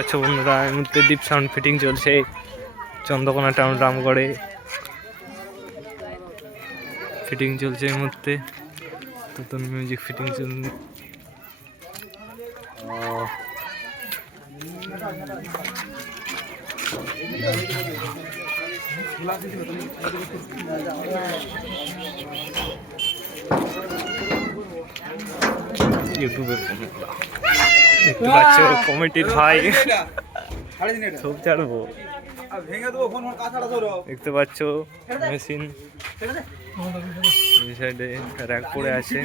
আচ্ছা বন্ধুরা, এই মুহূর্তে ডিপ সাউন্ড ফিটিং চলছে চন্দ্রকোনা টাউন রামগড়ে। ফিটিং চলছে এই মুহূর্তে, নতুন মিউজিক ফিটিং চলছে। ইউটিউবে দেখতে পাচ্ছ কমিটির ভাই সব ছাড়বো, দেখতে পাচ্ছ মেশিন এই সাইডে র্যাক পড়ে আছে,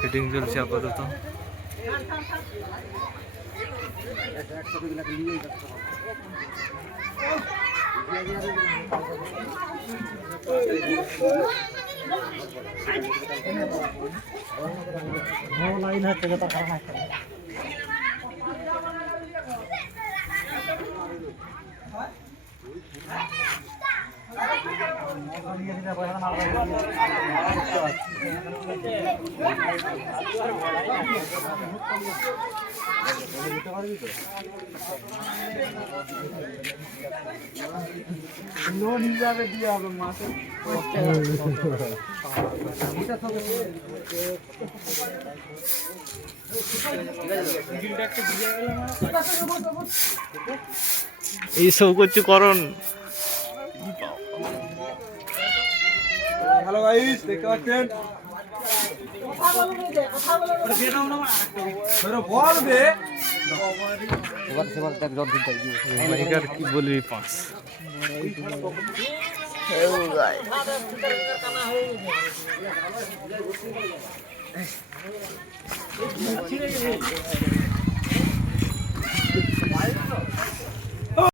ফিটিং চলছে আপাতত। লাইন হচ্ছে যেটা কারণ আছে। লোন হিসাবে দিয়ে হবে মাসে এইসব করছি করণ। হ্যালো গাইস, দেখতে পাচ্ছেন কি বলবি পাঁচ ছিড়ে গেছে।